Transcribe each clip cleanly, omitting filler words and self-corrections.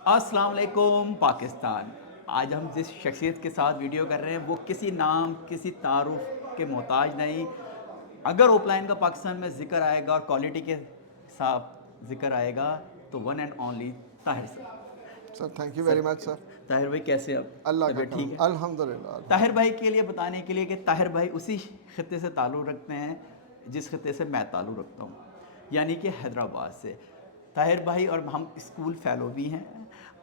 अस्सलाम वालेकुम पाकिस्तान। आज हम जिस शख्सियत के साथ वीडियो कर रहे हैं वो किसी नाम किसी तारुफ के मोहताज नहीं। अगर ऑफलाइन का पाकिस्तान में ज़िक्र आएगा और क्वालिटी के साथ ज़िक्र आएगा तो one and only Tahir sir. Sir thank you very sir, much sir. Tahir भाई कैसे अब अल्लाह का तबीयत करम, ठीक है? अल्हम्दुलिल्लाह ताहिर अल्हम्दुलिल्लाह। भाई के लिए बताने के लिए कि ताहिर भाई उसी खत्ते से ताल्लुक़ रखते हैं जिस खत्ते से मैं ताल्लुक़ रखता हूँ, यानी कि हैदराबाद से। ताहिर भाई और हम स्कूल फ़ेलो भी हैं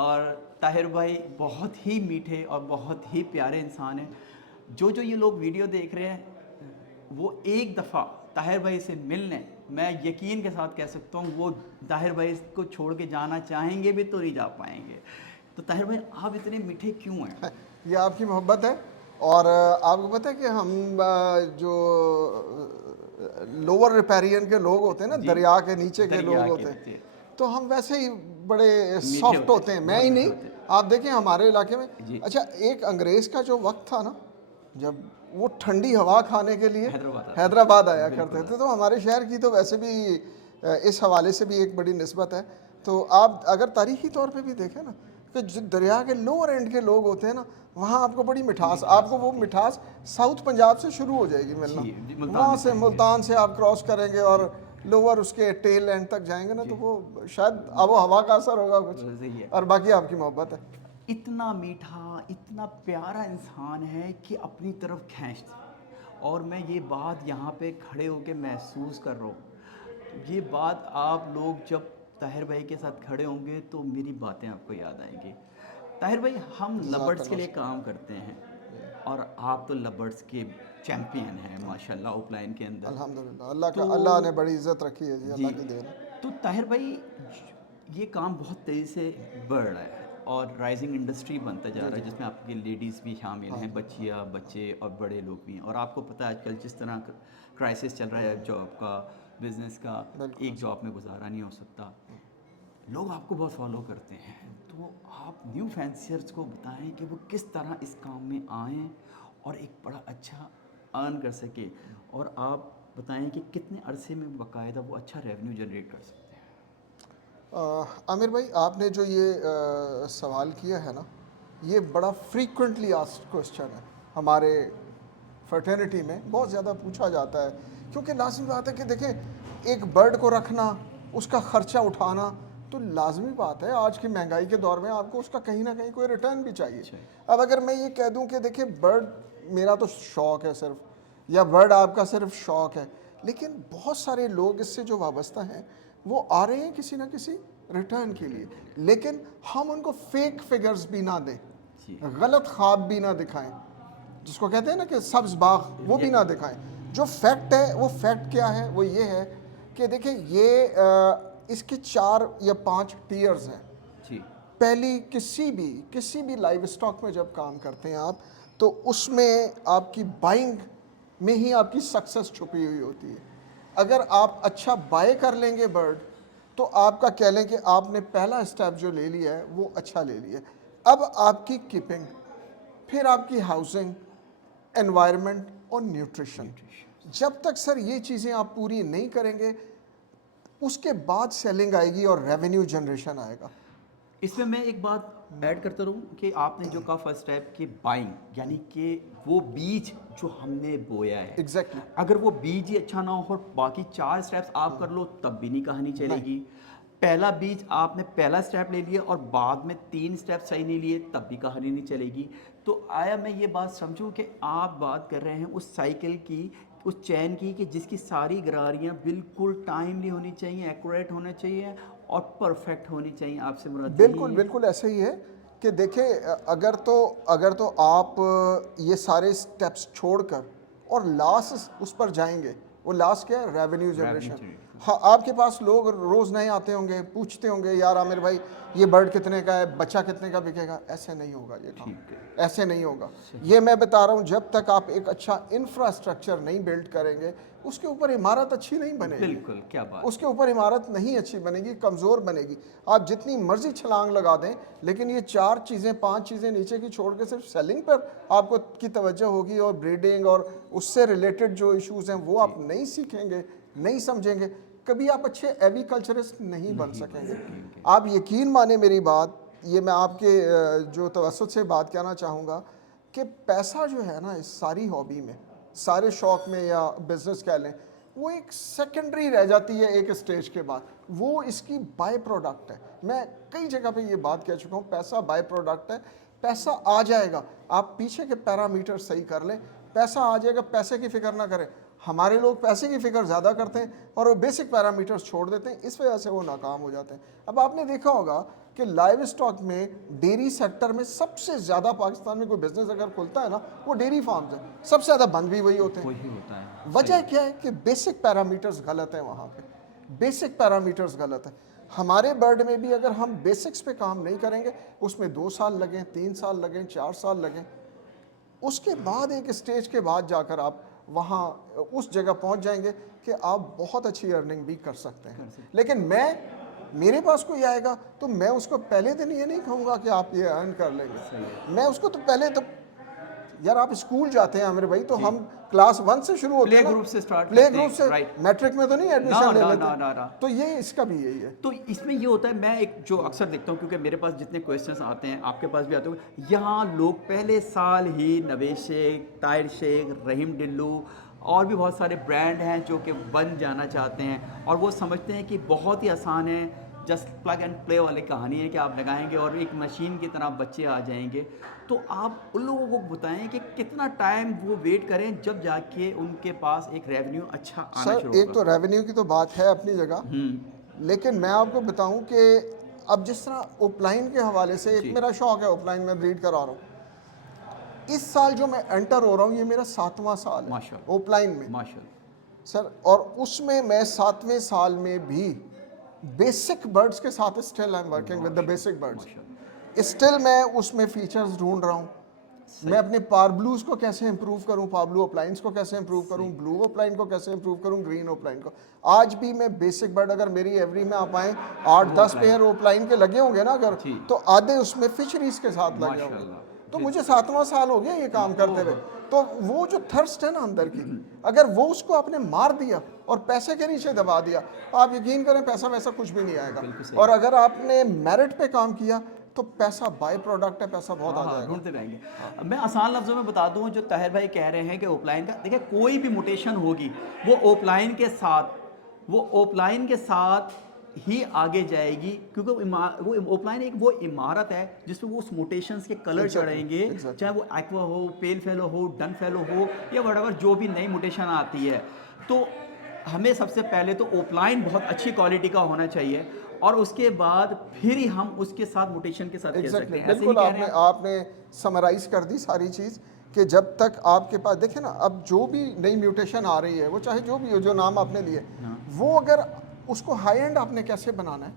और ताहिर भाई बहुत ही मीठे और बहुत ही प्यारे इंसान हैं। जो ये लोग वीडियो देख रहे हैं वो एक दफ़ा ताहिर भाई से मिलने, मैं यकीन के साथ कह सकता हूँ वो ताहिर भाई को छोड़ के जाना चाहेंगे भी तो नहीं जा पाएंगे। तो ताहिर भाई आप इतने मीठे क्यों हैं? ये आपकी मोहब्बत है। और आपको पता है कि हम जो लोअर रिपेरियन के लोग होते हैं ना, जी, दरिया के नीचे के दरिया लोग के होते नीचे हैं, तो हम वैसे ही बड़े मीठे सॉफ्ट होते हैं। मैं बहुत ही मीठे नहीं, होते हैं। आप देखें हमारे इलाके में। जी, अच्छा, एक अंग्रेज़ का जो वक्त था ना, जब वो ठंडी हवा खाने के लिए हैदराबाद आता है। हैदराबाद आया बिल्कुल करते थे, आता तो हमारे शहर की तो वैसे भी इस हवाले से भी एक बड़ी निस्बत है। तो आप अगर तारीख़ी तौर पे भी देखें ना, कि जो दरिया के लोअर एंड के लोग होते हैं ना, वहाँ आपको बड़ी मिठास, मिठास आपको वो होती है। मिठास साउथ पंजाब से शुरू हो जाएगी मिलना। जी, जी, मुल्तान वहाँ में से पहुँचे। मुल्तान से आप क्रॉस करेंगे और जी, लोअर उसके टेल एंड तक जाएंगे ना, जी, तो वो शायद आबो हवा का असर होगा कुछ, सही है। और बाकी आपकी मोहब्बत है। इतना मीठा, इतना प्यारा इंसान है कि अपनी तरफ खींचता है। और मैं ये बात यहाँ पे खड़े होके महसूस कर रहा हूँ। ये बात आप लोग जब ताहिर भाई के साथ खड़े होंगे तो मेरी बातें आपको याद आएंगी। ताहिर भाई, हम लवर्स के जज़ाकल्लाह लिए सर। काम करते हैं और आप तो लवर्स के चैम्पियन हैं माशाल्लाह ऑफलाइन के अंदर। अल्हम्दुलिल्लाह, अल्लाह का, तो अल्लाह ने बड़ी इज़्ज़त रखी है जी, जी, अल्लाह की देन है। तो ताहिर भाई ये काम बहुत तेज़ी से बढ़ रहा है और राइजिंग इंडस्ट्री बनता जा जी रहा जी है जिसमें आपके लेडीज़ भी शामिल हाँ हैं, जी बच्चियाँ, बच्चे और बड़े लोग भी हैं। और आपको पता है आजकल जिस तरह क्राइसिस चल रहा है जॉब का, बिजनेस का, बिल्कुल एक सर। जॉब में गुजारा नहीं हो सकता। लोग आपको बहुत फॉलो करते हैं, तो आप न्यू फैंसियर्स को बताएं कि वो किस तरह इस काम में आएँ और एक बड़ा अच्छा अर्न कर सके। और आप बताएं कि कितने अरसे में बाकायदा वो अच्छा रेवेन्यू जनरेट कर सकते हैं। आमिर भाई, आपने जो ये सवाल किया है ना, ये बड़ा फ्रीक्वेंटली आस्क्ड क्वेश्चन है हमारे फर्टेनिटी में, बहुत ज़्यादा पूछा जाता है। क्योंकि लाजमी बात है कि देखें, एक बर्ड को रखना, उसका ख़र्चा उठाना, तो लाजमी बात है आज की महंगाई के दौर में आपको उसका कहीं ना कहीं कोई रिटर्न भी चाहिए। अच्छा, अब अगर मैं ये कह दूं कि देखिए, बर्ड मेरा तो शौक़ है सिर्फ, या बर्ड आपका सिर्फ शौक़ है, लेकिन बहुत सारे लोग इससे जो वाबस्ता हैं वो आ रहे हैं किसी ना किसी रिटर्न के लिए। रिटर्न के लिए। लेकिन हम उनको फेक फिगर्स भी ना दें, जी, गलत ख्वाब भी ना दिखाएं, जिसको कहते हैं ना कि सब्ज़ बाग, वो भी ये ना दिखाएं। जो फैक्ट है, वो फैक्ट क्या है, वो ये है कि देखिए, ये इसके 4 या 5 टीयर्स हैं। जी, पहली, किसी भी लाइव स्टॉक में जब काम करते हैं आप, तो उसमें आपकी बाइंग में ही आपकी सक्सेस छुपी हुई होती है। अगर आप अच्छा बाय कर लेंगे बर्ड, तो आपका कह लें कि आपने पहला स्टेप जो ले लिया है वो अच्छा ले लिया है। अब आपकी कीपिंग, फिर आपकी हाउसिंग, एनवायरनमेंट और न्यूट्रिशन, न्यूट्रिशन। जब तक सर ये चीज़ें आप पूरी नहीं करेंगे, उसके बाद सेलिंग आएगी और रेवेन्यू जनरेशन आएगा। इसमें मैं एक बात ऐड करता रहूँ कि आपने जो कहा फर्स्ट स्टेप कि बाइंग, यानी कि वो बीज जो हमने बोया है, एग्जैक्टली। अगर वो बीज ही अच्छा ना हो और बाकी 4 स्टेप्स आप कर लो तब भी नहीं कहानी नहीं। चलेगी। पहला बीज आपने पहला स्टेप ले लिया और बाद में 3 स्टेप सही नहीं लिए तब भी कहानी नहीं चलेगी। तो आया मैं ये बात समझूं कि आप बात कर रहे हैं उस साइकिल की, उस चैन की, कि जिसकी सारी गरारियाँ बिल्कुल टाइमली होनी चाहिए, एक्यूरेट होने चाहिए और परफेक्ट होनी चाहिए। आपसे मुराद यही बिल्कुल है? बिल्कुल ऐसे ही है कि देखिए, अगर तो आप ये सारे स्टेप्स छोड़कर और लास्ट उस पर जाएंगे, वो लास्ट क्या है, रेवेन्यू रेवेन्यू जनरेशन। जनरेट करना। हाँ, आपके पास लोग रोज़ नए आते होंगे, पूछते होंगे, यार आमिर भाई ये बर्ड कितने का है, बच्चा कितने का बिकेगा। ऐसे नहीं होगा ये काम, ठीक है, ऐसे नहीं होगा। सही। ये मैं बता रहा हूँ, जब तक आप एक अच्छा इंफ्रास्ट्रक्चर नहीं बिल्ड करेंगे, उसके ऊपर इमारत अच्छी नहीं बनेगी। बिल्कुल, क्या बात उसके है। ऊपर इमारत नहीं अच्छी बनेगी, कमज़ोर बनेगी। आप जितनी मर्जी छलांग लगा दें, लेकिन ये 4 चीज़ें 5 चीज़ें नीचे की छोड़ के सिर्फ सेलिंग पर आपको की तवज्जो होगी, और ब्रीडिंग और उससे रिलेटेड जो इश्यूज़ हैं वो जी, आप नहीं सीखेंगे, नहीं समझेंगे, कभी आप अच्छे एग्रीकल्चरिस्ट नहीं बन नहीं बन सकेंगे। सकेंगे। आप यकीन माने मेरी बात, یہ میں آپ کے جو توسط سے بات کہنا چاہوں گا کہ پیسہ جو ہے نا اس ساری ہابی میں، سارے شوق میں یا بزنس کہہ لیں، وہ ایک سیکنڈری رہ جاتی ہے ایک اسٹیج کے بعد، وہ اس کی بائی پروڈکٹ ہے. میں کئی جگہ پہ یہ بات کہہ چکا ہوں، پیسہ بائی پروڈکٹ ہے. پیسہ آ جائے گا، آپ پیچھے کے پیرامیٹر صحیح کر لیں، پیسہ آ جائے گا، پیسے کی فکر نہ کریں. ہمارے لوگ پیسے کی فکر زیادہ کرتے ہیں اور وہ بیسک پیرامیٹرز چھوڑ دیتے ہیں، اس وجہ سے وہ ناکام ہو جاتے ہیں. اب آپ نے دیکھا ہوگا کہ لائیو اسٹاک میں ڈیری سیکٹر میں سب سے زیادہ پاکستان میں کوئی بزنس اگر کھلتا ہے نا، وہ ڈیری فارمز ہیں. سب سے زیادہ بند بھی وہی ہوتے ہیں. وہی ہوتا ہے. وجہ کیا ہے کہ بیسک پیرامیٹرز غلط ہیں وہاں پہ، بیسک پیرامیٹرز غلط ہیں. ہمارے برڈ میں بھی اگر ہم بیسکس پہ کام نہیں کریں گے، اس میں 2 سال لگیں، 3 سال لگیں، 4 سال لگیں، اس کے بعد ایک اسٹیج کے بعد جا کر آپ وہاں اس جگہ پہنچ جائیں گے کہ آپ بہت اچھی ارننگ بھی کر سکتے ہیں. لیکن میرے پاس کوئی آئے گا تو میں اس کو پہلے دن یہ نہیں کہوں گا کہ آپ یہ ارن کر لیں گے. میں اس کو تو پہلے تو، یار آپ اسکول جاتے ہیں عامر بھائی، تو ہم کلاس 1 سے شروع ہوتے ہیں، پلے گروپ سے اسٹارٹ پلے گروپ سے، میٹرک میں تو نہیں ایڈمیشن لے لیتے. تو یہ اس کا بھی یہی ہے. تو اس میں یہ ہوتا ہے، میں ایک جو اکثر دیکھتا ہوں، کیونکہ میرے پاس جتنے کویسچنس آتے ہیں آپ کے پاس بھی آتے ہیں، یہاں لوگ پہلے سال ہی نوید شیخ، طاہر شیخ، رحیم ڈلو اور بھی بہت سارے برانڈ ہیں جو کہ بن جانا چاہتے ہیں، اور وہ سمجھتے ہیں کہ بہت ہی آسان ہے، جسٹ پلگ اینڈ پلے والی کہانی ہے کہ آپ لگائیں گے اور ایک مشین کی طرح بچے آ جائیں گے. تو آپ ان لوگوں کو بتائیں کہ کتنا ٹائم وہ ویٹ کریں جب جا کے ان کے پاس ایک ریونیو اچھا آنا سر شروع ایک ہوگا. تو ریونیو کی تو بات ہے اپنی جگہ، لیکن میں آپ کو بتاؤں کہ اب جس طرح اوپ لائن کے حوالے سے ایک میرا شوق ہے، اوپ لائن میں بریڈ کرا رہا ہوں. اس سال جو میں انٹر ہو رہا ہوں، یہ میرا 7واں سال ہے ماشاءاللہ اوپ لائن میں ماشاءاللہ. سر. اور اس میں 7ویں سال میں بھی بیسک برڈز کے ساتھ still I am working with the basic birds. Still میں اس میں فیچرز ڈھونڈ رہا ہوں. میں اپنے پار بلوز کو کیسے امپروو کروں، پابلو اوپ لائنز کو کیسے امپروو کروں، بلو اوپ لائن کو کیسے امپروو کروں، گرین اوپ لائن کو. آج بھی میں بیسک برڈ، اگر میری ایوری میں آپ آئیں 8-10 پیئر اوپ لائن کے لگے ہوں گے نا اگر، تو آدھے اس میں فشریز کے ساتھ لگے ہوں گے. تو مجھے 7واں سال ہو گیا یہ کام کرتے ہوئے. تو وہ جو تھرسٹ ہے نا اندر کی، اگر وہ اس کو آپ نے مار دیا اور پیسے کے نیچے دبا دیا، آپ یقین کریں پیسہ ویسا کچھ بھی نہیں آئے گا. اور اگر آپ نے میرٹ پہ کام کیا تو پیسہ بائی پروڈکٹ ہے، پیسہ بہت آ جائے گا. ڈھونڈتے رہیں گے. میں آسان لفظوں میں بتا دوں، جو طاہر بھائی کہہ رہے ہیں کہ اوپ لائن کا، دیکھیں کوئی بھی موٹیشن ہوگی وہ اوپ لائن کے ساتھ ہی آگے جائے گی، کیونکہ وہ اوپ لائن ایک وہ عمارت ہے جس میں وہ اس موٹیشنز کے کلر چڑھیں گے، چاہے وہ ایکوا ہو، پیل فیلو ہو، ڈن فیلو ہو، یا وٹ ایور جو بھی نئی موٹیشن آتی ہے. تو ہمیں سب سے پہلے تو اوپ لائن بہت اچھی کوالٹی کا ہونا چاہیے، اور اس کے بعد پھر ہی ہم اس کے ساتھ موٹیشن کے ساتھ کہہ سکتے ہیں. بالکل آپ نے سمرائز کر دی ساری چیز کہ جب تک آپ کے پاس، دیکھیں نا اب جو بھی نئی میوٹیشن آ رہی ہے، وہ چاہے جو بھی ہو، جو نام آپ نے لیے، وہ اگر اس کو ہائی اینڈ آپ نے کیسے بنانا ہے،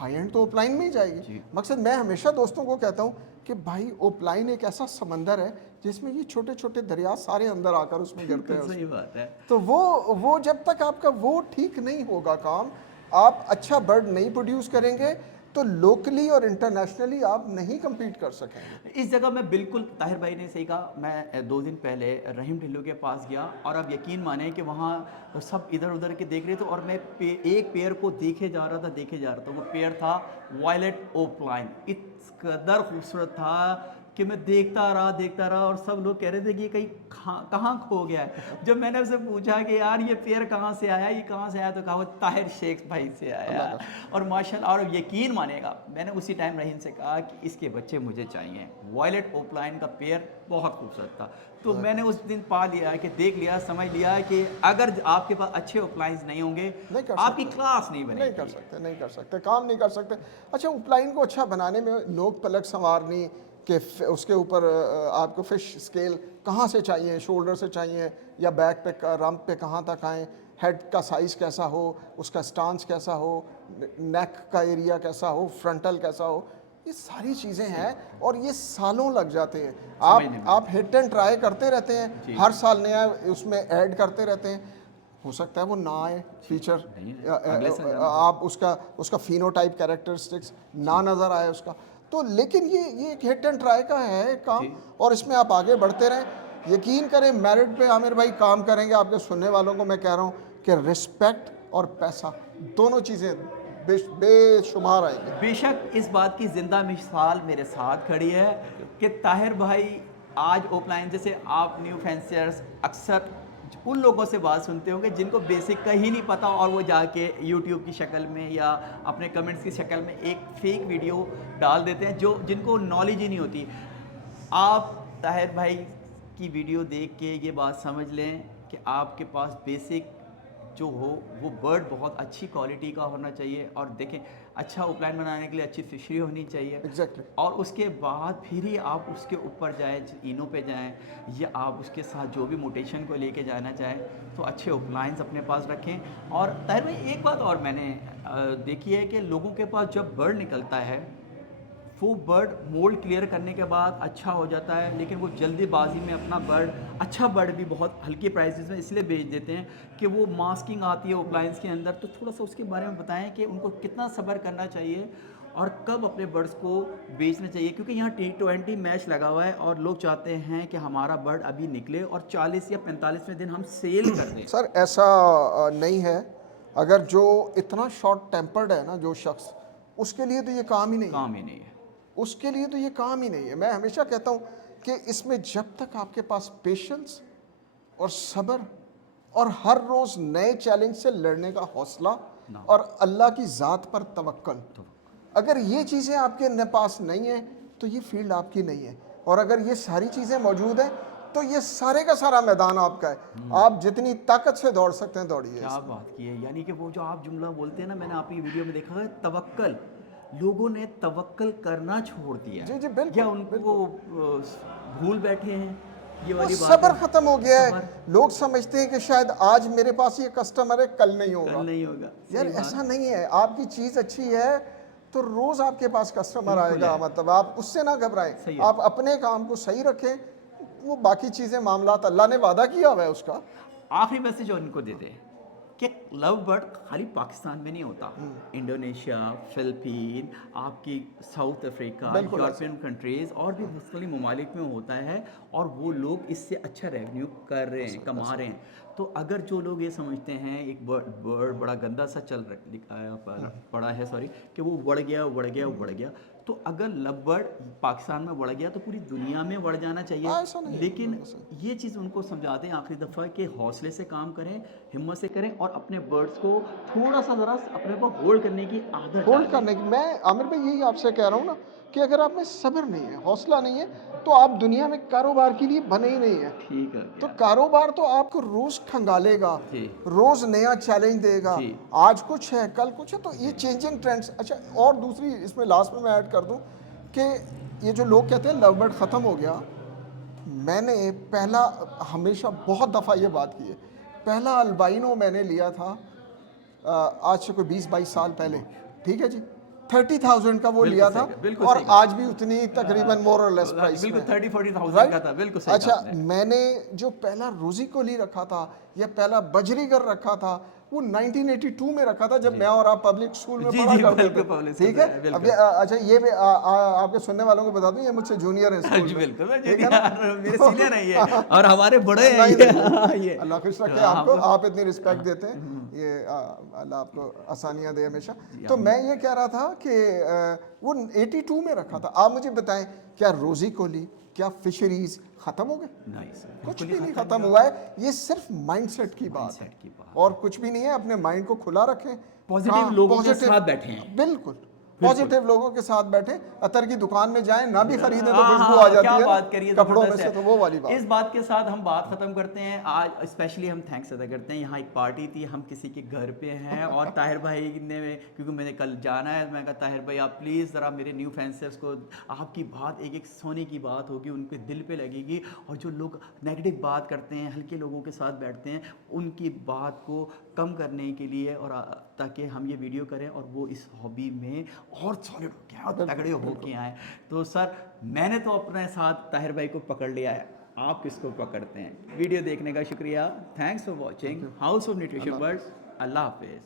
ہائی اینڈ تو اوپ لائن میں ہی جائے گی. مقصد میں ہمیشہ دوستوں کو کہتا ہوں کہ بھائی اوپ لائن ایک ایسا سمندر ہے جس میں یہ چھوٹے چھوٹے دریا سارے اندر آ کر اس میں گرتے ہیں. صحیح بات ہے. تو وہ جب تک آپ کا وہ ٹھیک نہیں ہوگا کام، آپ اچھا برڈ نہیں پروڈیوس کریں گے تو لوکلی اور انٹرنیشنلی آپ نہیں کمپیٹ کر سکیں گے. اس جگہ میں بالکل طاہر بھائی نے صحیح کہا. میں 2 دن پہلے رحیم ڈھلو کے پاس گیا، اور اب یقین مانیں کہ وہاں سب ادھر ادھر کے دیکھ رہے تھے، اور میں ایک پیئر کو دیکھے جا رہا تھا. وہ پیئر تھا وائلٹ اوپ لائن. اس قدر خوبصورت تھا کہ میں دیکھتا رہا، اور سب لوگ کہہ رہے تھے کہ یہ کہیں کہاں کھو گیا ہے. جب میں نے اسے پوچھا کہ یار یہ پیئر کہاں سے آیا، تو کہا وہ طاہر شیخ بھائی سے آیا. اور ماشاءاللہ، اور یقین مانے گا، میں نے اسی ٹائم رحیم سے کہا کہ اس کے بچے مجھے چاہیے. وائلٹ اوپ لائن کا پیئر بہت خوبصورت تھا. تو میں نے اس دن پا لیا کہ دیکھ لیا، سمجھ لیا کہ اگر آپ کے پاس اچھے اوپ لائنز نہیں ہوں گے، آپ کی کلاس نہیں بنے گی. نہیں کر سکتے کام نہیں کر سکتے. اچھا، اوپ لائن کو اچھا بنانے میں نوک پلک سنوارنی، کہ اس کے اوپر آپ کو فش اسکیل کہاں سے چاہیے، شولڈر سے چاہیے یا بیک پہ، رمپ پہ کہاں تک آئیں، ہیڈ کا سائز کیسا ہو، اس کا سٹانس کیسا ہو، نیک کا ایریا کیسا ہو، فرنٹل کیسا ہو، یہ ساری چیزیں ہیں اور یہ سالوں لگ جاتے ہیں. آپ ہٹ اینڈ ٹرائی کرتے رہتے ہیں، ہر سال نیا اس میں ایڈ کرتے رہتے ہیں. ہو سکتا ہے وہ نہ آئے فیچر، آپ اس کا فینوٹائپ کیریکٹرسٹکس نہ نظر آئے اس کا، تو لیکن یہ ایک ہٹ اینڈ ٹرائی کا ہے کام، اور اس میں آپ آگے بڑھتے رہیں. یقین کریں میرٹ پہ عامر بھائی کام کریں گے، آپ کے سننے والوں کو میں کہہ رہا ہوں کہ رسپیکٹ اور پیسہ دونوں چیزیں بے شمار آئیں گے. बेशक इस बात की ज़िंदा मिसाल मेरे साथ खड़ी है कि ताहिर भाई आज ऑफलाइन, जैसे आप न्यू फैंसियर्स अक्सर उन लोगों से बात सुनते होंगे जिनको बेसिक का ही नहीं पता और वो जाके यूट्यूब की शक्ल में या अपने कमेंट्स की शक्ल में एक फेक वीडियो डाल देते हैं जो जिनको नॉलेज ही नहीं होती. आप ताहिर भाई की वीडियो देख के ये बात समझ लें कि आपके पास बेसिक जो हो वो बर्ड बहुत अच्छी क्वालिटी का होना चाहिए. और देखें, अच्छा उपलाइन बनाने के लिए अच्छी फिशरी होनी चाहिए. एग्जैक्टली. और उसके बाद फिर ही आप उसके ऊपर जाएँ, इनों पे जाएँ, या आप उसके साथ जो भी मोटेशन को लेके जाना चाहें तो अच्छे उपलाइंस अपने पास रखें. और ताहिर भाई एक बात और मैंने देखी है कि लोगों के पास जब बर्ड निकलता है वो बर्ड मोल्ड क्लियर करने के बाद अच्छा हो जाता है, लेकिन वो जल्दीबाजी में अपना बर्ड, अच्छा बर्ड भी बहुत हल्के प्राइसेस में इसलिए बेच देते हैं कि वो मास्किंग आती है अप्लायंस के अंदर. तो थोड़ा सा उसके बारे में बताएं कि उनको कितना सब्र करना चाहिए और कब अपने बर्ड्स को बेचना चाहिए, क्योंकि यहाँ T20 मैच लगा हुआ है और लोग चाहते हैं कि हमारा बर्ड अभी निकले और 40 या 45वें दिन हम सेल कर दें. सर ऐसा नहीं है. अगर जो इतना शॉर्ट टेम्पर्ड है ना जो शख्स, उसके लिए तो ये काम ही नहीं है. काम ही नहीं है. उसके लिए तो ये काम ही नहीं है. मैं हमेशा कहता हूँ कि इसमें जब तक आपके पास पेशेंस और सब्र और हर रोज़ नए चैलेंज से लड़ने का हौसला और अल्लाह की ज़ात पर तवक्कल, अगर ये चीज़ें आपके पास नहीं है तो ये फील्ड आपकी नहीं है. और अगर ये सारी चीज़ें मौजूद हैं तो ये सारे का सारा मैदान आपका है. आप जितनी ताकत से दौड़ सकते हैं दौड़िए. क्या बात की है. यानी कि वो जो आप जुमला बोलते हैं ना, मैंने आपकी वीडियो में देखा है, तवक्कल. लोगों ने तवक्कल करना छोड़ दिया है. जी जी बिल्कुल. क्या उनको वो भूल बैठे हैं ये वो वाली बात सब्र है? खत्म हो गया है. सब्र लोग समझते हैं कि शायद आज मेरे पास ये कस्टमर है, कल नहीं होगा. कल नहीं होगा. यार सही बात. ऐसा नहीं है. आपकी चीज़ अच्छी है तो रोज़ आपके पास कस्टमर बिल्कुल आएगा. है. मतलब आप उससे ना घबराएं. सही है. आप अपने काम को सही रखें. वो बाकी चीज़ें मामलात अल्लाह ने वादा किया हुआ है उसका. आखिरी मैसेज और इनको देते हैं कि लव बर्ड खाली पाकिस्तान में नहीं होता. इंडोनेशिया, फिलिपीन, आपकी साउथ अफ्रीका, बिल्कुल यूरोपियन कंट्रीज़ और भी मुख्तलिफ ममालिक में होता है और वो लोग इससे अच्छा रेवेन्यू कर रहे हैं, कमा रहे हैं. तो अगर जो लोग ये समझते हैं एक बर्ड बड़ा गंदा सा पड़ा है, सॉरी, कि वो बढ़ गया, तो अगर लव बर्ड पाकिस्तान में बढ़ गया तो पूरी दुनिया में बढ़ जाना ऐसा चाहिए. नहीं है. लेकिन ये चीज़ उनको समझाते हैं आखिरी दफ़ा कि हौसले से काम करें, हिम्मत से करें और अपने बर्ड्स को थोड़ा सा ज़रा अपने ऊपर होल्ड करने की आदत होल्ड डालें. करने की. मैं आमिर भाई यही आपसे कह रहा हूँ ना कि अगर आप में सब्र नहीं है, हौसला नहीं है, तो आप दुनिया में कारोबार के लिए बने ही नहीं है. ठीक है. तो कारोबार तो आपको रोज खंगालेगा, जी. रोज नया चैलेंज देगा. जी. आज कुछ है, कल कुछ है. तो ये चेंजिंग ट्रेंड्स. अच्छा, और दूसरी इसमें लास्ट में मैं ऐड कर दूं कि ये जो लोग कहते हैं लव बर्ड ख़त्म हो गया, मैंने पहला हमेशा बहुत दफ़ा ये बात की है. पहला अल्बाइनो मैंने लिया था आज से कोई 20-22 साल पहले. ठीक है जी. 30,000 का वो बिल्कुल लिया सही था कहा, बिल्कुल और सही कहा. आज भी उतनी तकरीबन मोर और लेस प्राइस बिल्कुल में. 30-40,000 का था. बिल्कुल सही कहा अच्छा, आपने. मैंने जो पहला रोजी कोली रखा था या पहला बजरीगर रखा था वो 1982 में रखा था जब मैं और आप पब्लिक स्कूल में जी, पढ़ा जी, करते बिल्कुल थे. public ठीक school है. में, बिल्कुल. अब ये अच्छा ये भी आपके सुनने वालों को बता दूं, ये मुझसे जूनियर है स्कूल जी में. बिल्कुल. मैं ठीक है ना? जूनियर, मेरे सीनियर हैं ये और हमारे बड़े हैं नहीं, नहीं, ये. अल्लाह खुश रखे हाँ, आपको. हाँ. आप इतनी रिस्पेक्ट देते हैं. ये अल्लाह आपको आसानियां दे हमेशा. तो मैं ये कह रहा था कि वो 82 में रखा था. आप मुझे बताएं क्या रोजी कोली, क्या फिशरीज खत्म हो गए? नहीं सर, कुछ बिल्कुल भी ही नहीं खत्म खत्म नहीं हुआ है. ये सिर्फ माइंडसेट की बात है सेट की बात. और कुछ भी नहीं है. अपने माइंड को खुला रखें. पॉजिटिव हाँ, लोगों के positive- साथ बैठे हैं. बिल्कुल पॉजिटिव लोगों के साथ बैठे. अतर की दुकान में जाएं, ना भी खरीदें तो हाँ, खुशबू आ जाती क्या है ना बात करिए, कपड़ों में जबरदस्त से. है. तो वो वाली बात. इस बात के साथ हम बात खत्म करते हैं. आज स्पेशली हम थैंक्स अदा करते हैं. यहाँ एक पार्टी थी, हम किसी के घर पे हैं और ताहिर भाई ने, क्योंकि मैंने कल जाना है, मैं कहा ताहिर भाई आप प्लीज़ ज़रा मेरे न्यू फैंसर्स को, आपकी बात एक एक सोने की बात होगी, उनके दिल पे लगेगी. और जो लोग नेगेटिव बात करते हैं, हल्के लोगों के साथ बैठते हैं, उनकी बात को कम करने के लिए और ताकि हम ये वीडियो करें और वो इस हॉबी में और सॉलिड हो के और तगड़े हो के आए. तो सर मैंने तो अपने साथ ताहिर भाई को पकड़ लिया है, आप किसको पकड़ते हैं? वीडियो देखने का शुक्रिया. Thanks for watching house of nutrition world. अल्लाह हाफिज़.